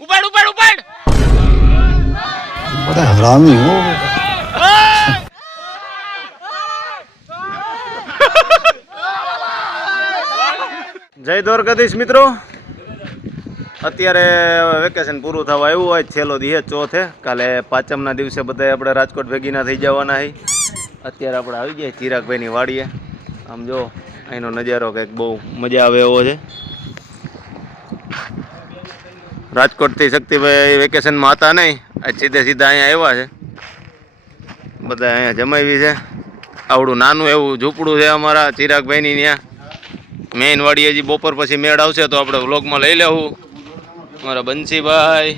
ઉપાડ ઉપાડ ઉપાડ. बड़ा हरामी हो જય દ્વારકાધીશ મિત્રો. અત્યારે વેકેશન પૂરું થવા આવ્યું હોય, છેલ્લો દિવસ ચોથે. કાલે પાંચમના દિવસે બધા આપણે રાજકોટ ભેગીના થઈ જવાના છે. અત્યારે આપણે આવી ગયા ચિરાગભાઈની વાડીએ. આમ જો અહીંનો નજારો કંઈક બહુ મજા આવે એવો છે. રાજકોટથી શક્તિભાઈ વેકેશનમાં હતા નહીં, આજ સીધે સીધા અહીંયા આવ્યા છે. બધા અહીંયા જમાવી છે. આવડું નાનું એવું ઝૂંપડું છે અમારા ચિરાગભાઈની ત્યાં. મેઇન વાડી હજી બપોર પછી મેળ આવશે તો આપણે વ્લોગમાં લઈ લેવું. અમારા બંસીભાઈ,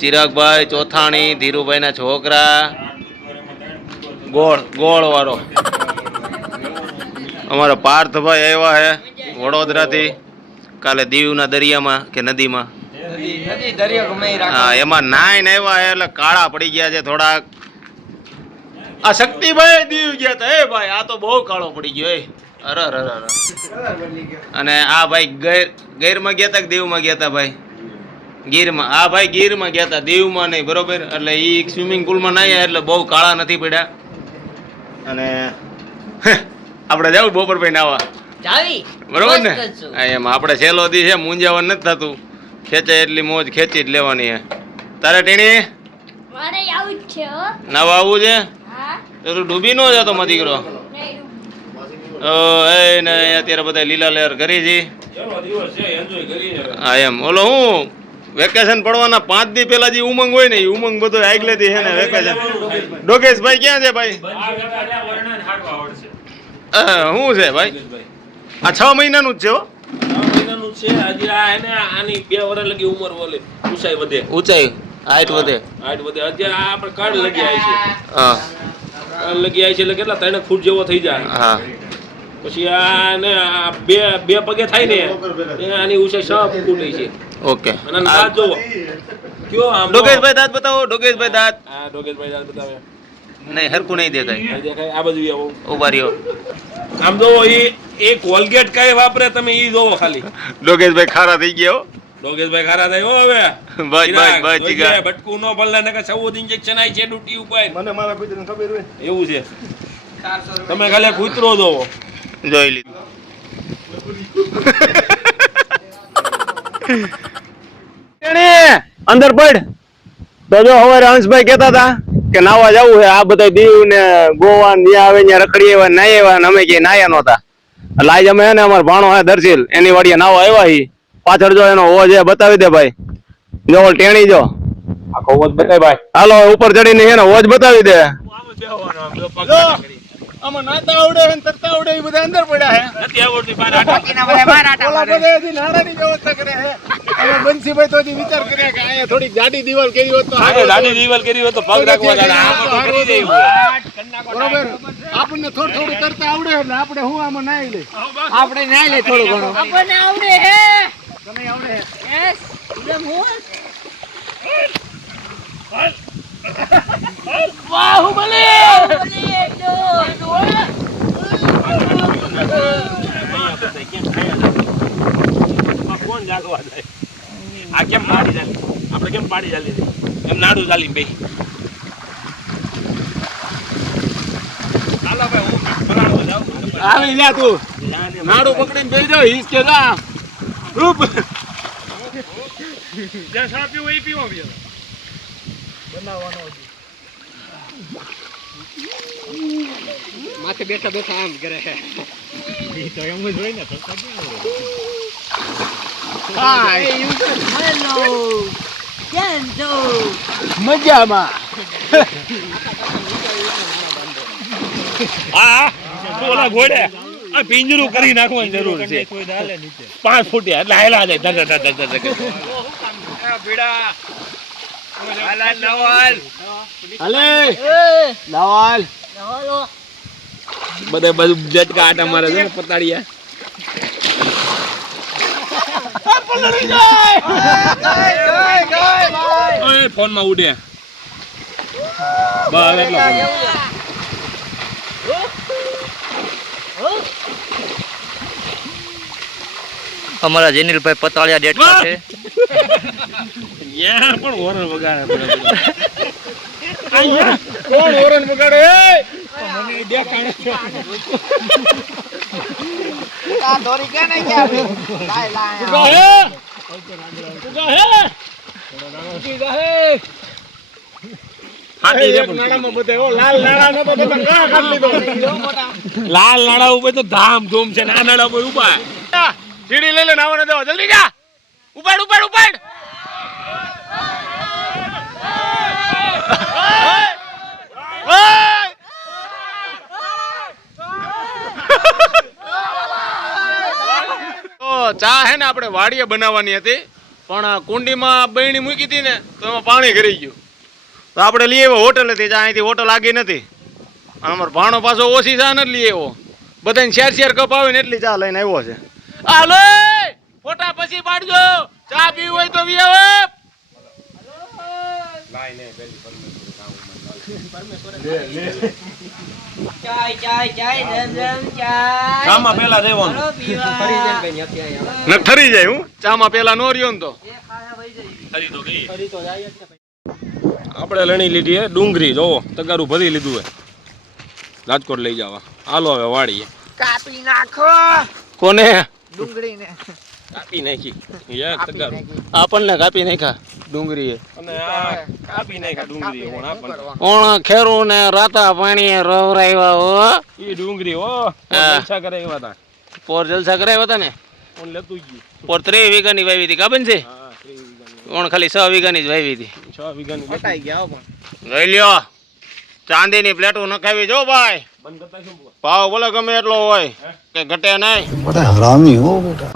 ચિરાગભાઈ ચોથાણી, ધીરુભાઈના છોકરા, ગોળ વાળો અમારા પાર્થભાઈ આવ્યા છે વડોદરાથી. કાલે દીવના દરિયામાં કે નદીમાં હા એમાં નાઈને આવ્યા છે એટલે કાળા પડી ગયા છે થોડાક. આ શક્તિભાઈ દીવ ગયા હતા. એ ભાઈ આ તો બહુ કાળો પડી ગયો. અરે અરે અરે. અને આ ભાઈ ગીરમાં ગયા હતા કે દીવમાં ગયા હતા? ભાઈ ગીરમાં. આ ભાઈ ગીરમાં ગયા હતા, દીવમાં નહીં. બરોબર, એટલે એ સ્વિમિંગ પુલમાં નાહ્યા એટલે બહુ કાળા નથી પડ્યા. અને આપણે જવું બપોર ભાઈ નાવા બરોબર ને? એમ આપણે છેલ્લો દી છે, મૂંઝાવાનું નથી થતું. ખેંચાય એટલી મોજ ખેંચી જ લેવાની છે. તારે ટીણી નાવા આવવું છે? તું ડૂબી નો જતો માં દીકરો. અત્યારે બધા લીલા લહેર કરી છે. હા એમ ઓલો હું વેકેશન પડવાના 5 દી પહેલા જે ઉમંગ હોય ને એ ઉમંગ બધો આગલેથી છે ને વેકેશન. ડોગેશભાઈ ક્યાં છે ભાઈ? શું છે ભાઈ? આ 6 મહિનાનું જ છે હો. 6 મહિનાનું છે. હજી આ એને આની 2 વર્ષ લગી ઉંમર બોલે ઊંચાઈ વધે. ઊંચાઈ હાઈટ વધે. અત્યારે આ આપણે કાળ લગી આવી છે. હા લગી આવી છે એટલે કેટલા 3 ફૂટ જેવો થઈ જાય. હા પછી આને બે પગે થાય ને આની ઊંચાઈ 6 ફૂટ છે. ઓકે. અને દાંત જોવો કયો આમ. ડોગેશભાઈ દાંત બતાવો. ડોગેશભાઈ દાંત. હા ડોગેશભાઈ દાંત બતાવે. નહીં હરખું નહીં દેખાય. દેખાય આ બાજુ આવો. ઉભા રહ્યો. આમ જોવો એ કોલગેટ કઈ વાપરે તમે ઈ જોવો ખાલી. ડોગેશભાઈ ખારા થઈ ગયા હો. ડોગેશભાઈ ખારા થાય હો હવે. બસ ચીગા. ભટકું ન પડલે ને કે 14 ઇન્જેક્શન આઈ છે ડ્યુટી ઉપર. મને મારા કૂતરાને ખબર હોય. એવું છે. તમે ખાલી કૂતરો જોવો. જોઈ લીધું. અંદર પડ તો જો હવારે હંસભાઈ કહેતા હતા કે નાવા જવું છે. આ બધા દીવ ને ગોવા ત્યાં આવે ત્યાં રખડી આવ્યા નાહી આવ્યા ને અમે ક્યાંય નાહ્યા નહોતા. એટલે આજે અમે ને અમારો ભાણો હે દર્શીલ એની વાડીએ નાવા આવ્યા હી. પાછળ જો એનો હોજ છે બતાવી દે ભાઈ. જો ટેણી જો આખો હોજ બતાય ભાઈ. હાલો ઉપર ચડીને એનો હોજ બતાવી દે. આમાં નાતા આવડે ને તરતા આવડે એ બધા અંદર પડ્યા હે. નથી આવડતી બાર આટા. ઓલા બધા હજી નાણાની વ્યવસ્થા કરે છે. હવે બંસીભાઈ તો હજી વિચાર કરે કે અહીંયા થોડી જાડી દીવાલ કરી હોત તો આગળ દાડી દીવાલ કરી હોય તો પગ રાખવા જાણે આમાં તો કરી દેવું. બરોબર. આપણને થોડું તરતા આવડે એટલે આપણે હું આમાં નાઈ લે. આપણે નાઈ લે થોડું ઘણું. આપણને આવડે હે. તમે આવડે હે. યસ. એકદમ હું. બાહુબલી. કોણ જાગવા જાય? આ કેમ પાડી ચાલી? આપણે કેમ પાડી ચાલી? એમ નાડું ચાલી બે. હાલો ભાઈ હું પરાણવા જાઉં. આવી જા તું. નાડું પકડીને બેસી જાવ. હિસ કે જા. રૂપ. જે સા પીવો એ પીવો બી. માથે બેઠા બેઠા આમ કરે છે. ઈ તો એમ જ હોય ને. હાય. હેલો. કેમ છો? મજામાં. હા તું ઓલા ઘોડે આ પિંજરું કરી નાખવાની જરૂર છે. 5 ફૂટિયા એટલે હાલા જાય. ધર ધર ધર ધર ભીડા. હાલા નવાલ. હાલે. લાવાલ. હાલો. બધે બધું જટકા આટા મારે છે ને પતાડિયા. ઓય ફોન માં ઉડે. બસ એટલો. અમારા જેનિલભાઈ પતાળિયા ડેટમાં છે. યા પણ હોરન વગાડે બધા. આયા કોણ હોરન વગાડે? મને દેખાણે છે. આ દોરી કે નહીં કે આપી લાય લાય ઉગા હે ઉગા હે ઉગા હે. હાથી રે પણ નાણામાં બધે ઓ લાલ નાણા નો તો તમે કા કાઢી લીધો? લાલ નાણા ઉપર તો ધામ ધૂમ છે. ના નાણા ઉપર ઉભા સીડી લઈ લે નાવાને દેવા. જલ્દી જા. ઉપાડ ઉપાડ ઉપાડ. તો ચા હે ને આપણે વાડીએ બનાવવાની હતી પણ કુંડીમાં બહેણી મૂકી હતી ને તો એમાં પાણી ઘરી ગયું. તો આપણે લઈ આવ્યો હોટલ હતી. જ્યાં અહીંથી હોટલ આગી નથી. અમારો ભાણો પાછો ઓછી ચા નથી લઈ આવ્યો. બધાને શેર કપ આવે ને એટલી ચા લઈને આવ્યો છે. હાલો ફોટા પછી પાડજો. ચા પીવી હોય તો વી આવે. ચાય ચાય ચાય જમ જમ ચાય ચામાં પેલા દેવાનું. હાલો પીવા ન ઠરી જાય હું ચામાં પેલા નો રહ્યો ને તો. એ ખાયા વઈ જાય ફરી તો જાય જ ને. આપણે લણી લીધી હે ડુંગળી. જોવો તગારું ભરી લીધું હે. રાજકોટ લઈ જવા. હાલો હવે વાડીએ. કાપી નાખો કોને ડુંગળીને કાપી નાખી યા તગારું. આપણને કાપી નાખ્યા ડુંગળી અને આ કાપી નાખ્યા ડુંગળી કોણ આપણને. ઓણ ખેરું ને રાતા પાણી રવરાવ્યા હો. ઈ ડુંગળી હો હા. પૈસા કરે એવા તા. પોર જલસા કરાવ્યા હતા ને. કોણ લેતું ગયું. પોર 3 વીઘાની વાવી હતી કાબન છે. હા 3 વીઘાની. ઓણ ખાલી 6 વીઘાની જ વાવી હતી. 6 વીઘાની હટાઈ ગયા પણ લઈ લ્યો. ચાંદીની પ્લેટો નખાવી જો ભાઈ. બંધ કરતા શું બોલ. ભાવ ભલે ગમે એટલો હોય કે ઘટે નહીં. बड़ा हरामी हो बेटा।